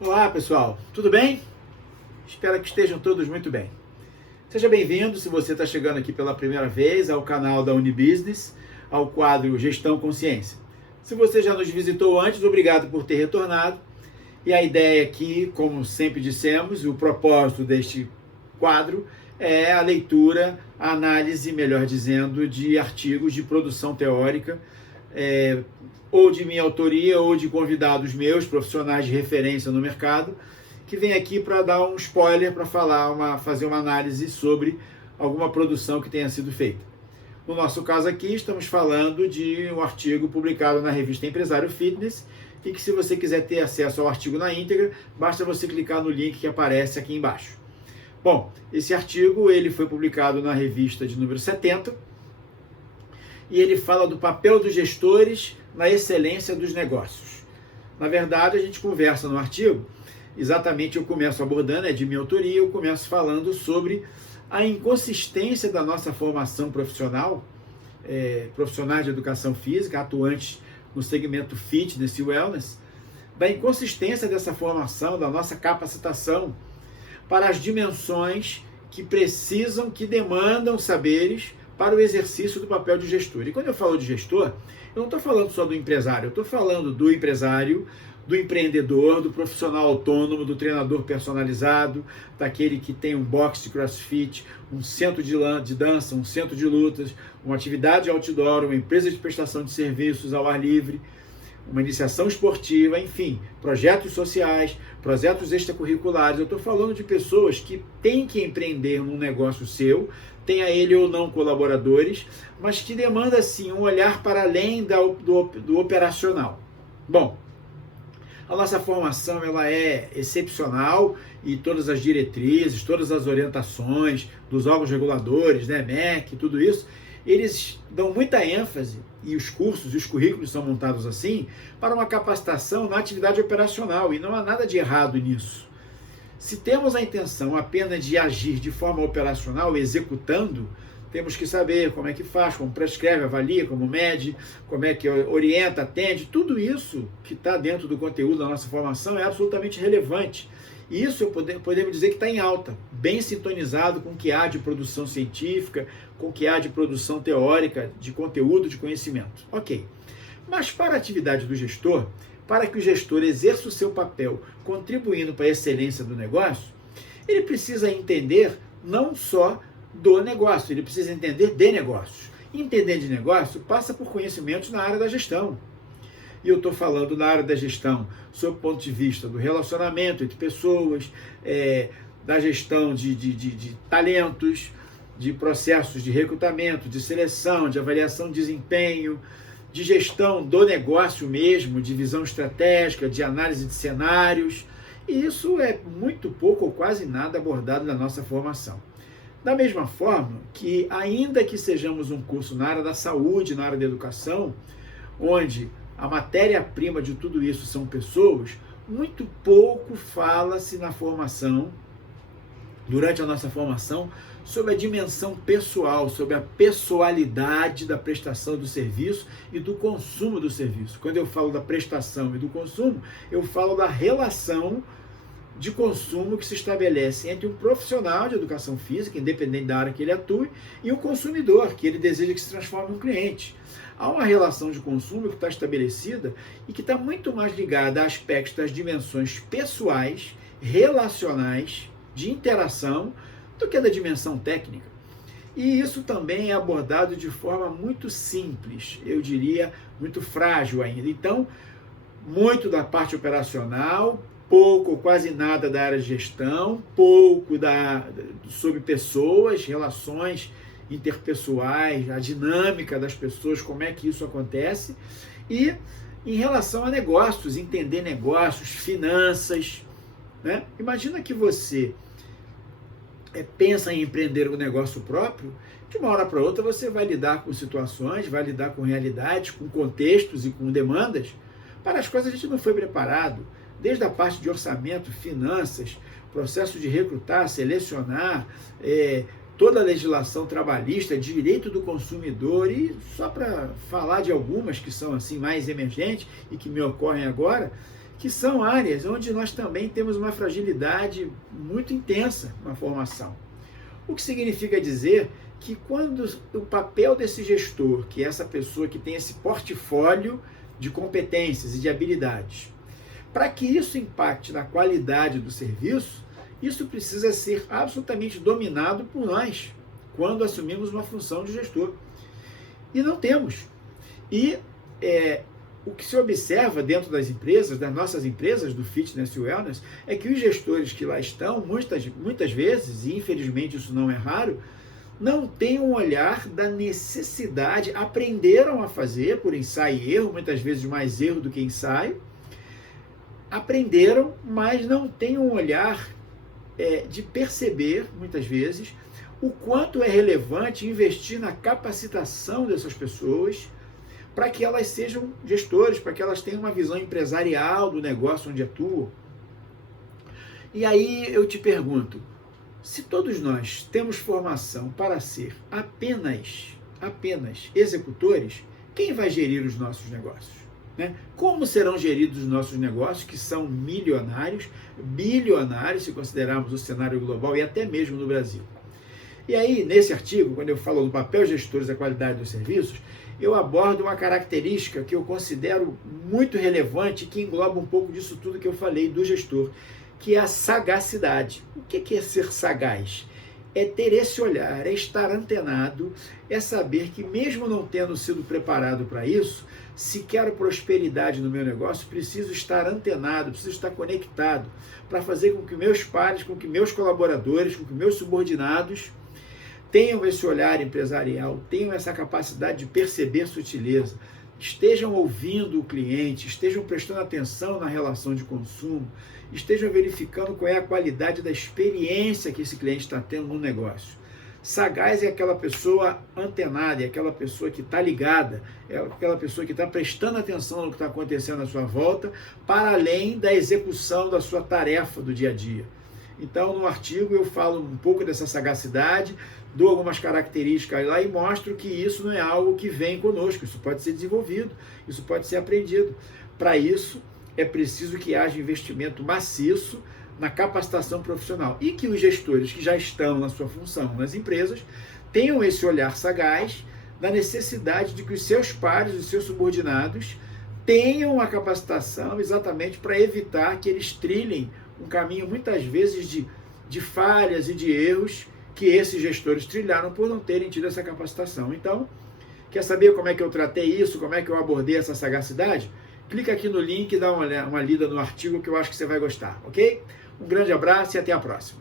Olá pessoal, tudo bem? Espero que estejam todos muito bem. Seja bem-vindo, se você está chegando aqui pela primeira vez, ao canal da Unibusiness, ao quadro Gestão Consciência. Se você já nos visitou antes, obrigado por ter retornado. E a ideia aqui, como sempre dissemos, o propósito deste quadro é a leitura, a análise, melhor dizendo, de artigos de produção teórica, ou de minha autoria, ou de convidados meus, profissionais de referência no mercado, que vem aqui para dar um spoiler, para fazer uma análise sobre alguma produção que tenha sido feita. No nosso caso aqui, estamos falando de um artigo publicado na revista Empresário Fitness, e que se você quiser ter acesso ao artigo na íntegra, basta você clicar no link que aparece aqui embaixo. Bom, esse artigo ele foi publicado na revista de número 70, e ele fala do papel dos gestores na excelência dos negócios. Na verdade, a gente conversa no artigo, exatamente eu começo abordando, é de minha autoria, eu começo falando sobre a inconsistência da nossa formação profissional, profissionais de educação física, atuantes no segmento fitness e wellness, da inconsistência dessa formação, da nossa capacitação para as dimensões que precisam, que demandam saberes para o exercício do papel de gestor. E quando eu falo de gestor, eu não estou falando só do empresário, eu estou falando do empresário, do empreendedor, do profissional autônomo, do treinador personalizado, daquele que tem um box de crossfit, um centro de dança, um centro de lutas, uma atividade outdoor, uma empresa de prestação de serviços ao ar livre, uma iniciação esportiva, enfim, projetos sociais, projetos extracurriculares. Eu estou falando de pessoas que têm que empreender num negócio seu, tenha ele ou não colaboradores, mas que demanda, sim, um olhar para além do operacional. Bom, a nossa formação ela é excepcional e todas as diretrizes, todas as orientações dos órgãos reguladores, né, MEC, tudo isso, eles dão muita ênfase, e os cursos e os currículos são montados assim, para uma capacitação na atividade operacional, e não há nada de errado nisso. Se temos a intenção apenas de agir de forma operacional, executando, temos que saber como é que faz, como prescreve, avalia, como mede, como é que orienta, atende. Tudo isso que está dentro do conteúdo da nossa formação é absolutamente relevante. E isso podemos dizer que está em alta, bem sintonizado com o que há de produção científica, com o que há de produção teórica, de conteúdo, de conhecimento. Ok. Mas para a atividade do gestor, para que o gestor exerça o seu papel contribuindo para a excelência do negócio, ele precisa entender não só do negócio, ele precisa entender de negócios. Entender de negócio passa por conhecimentos na área da gestão. E eu estou falando na área da gestão sob o ponto de vista do relacionamento entre pessoas, da gestão de talentos, de processos de recrutamento, de seleção, de avaliação de desempenho, de gestão do negócio mesmo, de visão estratégica, de análise de cenários. E isso é muito pouco ou quase nada abordado na nossa formação. Da mesma forma que, ainda que sejamos um curso na área da saúde, na área da educação, onde a matéria-prima de tudo isso são pessoas, muito pouco fala-se na formação, durante a nossa formação, sobre a dimensão pessoal, sobre a pessoalidade da prestação do serviço e do consumo do serviço. Quando eu falo da prestação e do consumo, eu falo da relação de consumo que se estabelece entre um profissional de educação física, independente da área que ele atue, e um consumidor, que ele deseja que se transforme em um cliente. Há uma relação de consumo que está estabelecida e que está muito mais ligada a aspectos das dimensões pessoais, relacionais, de interação, do que da dimensão técnica. E isso também é abordado de forma muito simples, eu diria muito frágil ainda. Então, muito da parte operacional, pouco ou quase nada da área de gestão, pouco sobre pessoas, relações interpessoais, a dinâmica das pessoas, como é que isso acontece, e em relação a negócios, entender negócios, finanças, né? Imagina que você pensa em empreender um negócio próprio, de uma hora para outra você vai lidar com situações, vai lidar com realidades, com contextos e com demandas, para as quais a gente não foi preparado, desde a parte de orçamento, finanças, processo de recrutar, selecionar, toda a legislação trabalhista, direito do consumidor, e só para falar de algumas que são assim mais emergentes e que me ocorrem agora, que são áreas onde nós também temos uma fragilidade muito intensa na formação. O que significa dizer que quando o papel desse gestor, que é essa pessoa que tem esse portfólio de competências e de habilidades, para que isso impacte na qualidade do serviço, isso precisa ser absolutamente dominado por nós, quando assumimos uma função de gestor. E não temos. E o que se observa dentro das empresas, das nossas empresas do Fitness e Wellness, é que os gestores que lá estão, muitas vezes, e infelizmente isso não é raro, não têm um olhar da necessidade, aprenderam a fazer por ensaio e erro, muitas vezes mais erro do que ensaio, aprenderam, mas não têm um olhar de perceber, muitas vezes, o quanto é relevante investir na capacitação dessas pessoas para que elas sejam gestores, para que elas tenham uma visão empresarial do negócio onde atuam. E aí eu te pergunto, se todos nós temos formação para ser apenas executores, quem vai gerir os nossos negócios? Né? Como serão geridos os nossos negócios, que são milionários, bilionários, se considerarmos o cenário global e até mesmo no Brasil? E aí, nesse artigo, quando eu falo do papel de gestores da qualidade dos serviços, eu abordo uma característica que eu considero muito relevante, que engloba um pouco disso tudo que eu falei do gestor, que é a sagacidade. O que é ser sagaz? É ter esse olhar, é estar antenado, é saber que mesmo não tendo sido preparado para isso, se quero prosperidade no meu negócio, preciso estar antenado, preciso estar conectado, para fazer com que meus pares, com que meus colaboradores, com que meus subordinados tenham esse olhar empresarial, tenham essa capacidade de perceber sutileza, estejam ouvindo o cliente, estejam prestando atenção na relação de consumo, estejam verificando qual é a qualidade da experiência que esse cliente está tendo no negócio. Sagaz é aquela pessoa antenada, é aquela pessoa que está ligada, é aquela pessoa que está prestando atenção no que está acontecendo à sua volta, para além da execução da sua tarefa do dia a dia. Então, no artigo eu falo um pouco dessa sagacidade, dou algumas características lá e mostro que isso não é algo que vem conosco, isso pode ser desenvolvido, isso pode ser aprendido. Para isso, é preciso que haja investimento maciço na capacitação profissional e que os gestores que já estão na sua função nas empresas tenham esse olhar sagaz da necessidade de que os seus pares, os seus subordinados tenham a capacitação exatamente para evitar que eles trilhem um caminho muitas vezes de falhas e de erros que esses gestores trilharam por não terem tido essa capacitação. Então, quer saber como é que eu tratei isso, como é que eu abordei essa sagacidade? Clica aqui no link e dá uma lida no artigo que eu acho que você vai gostar, ok? Um grande abraço e até a próxima.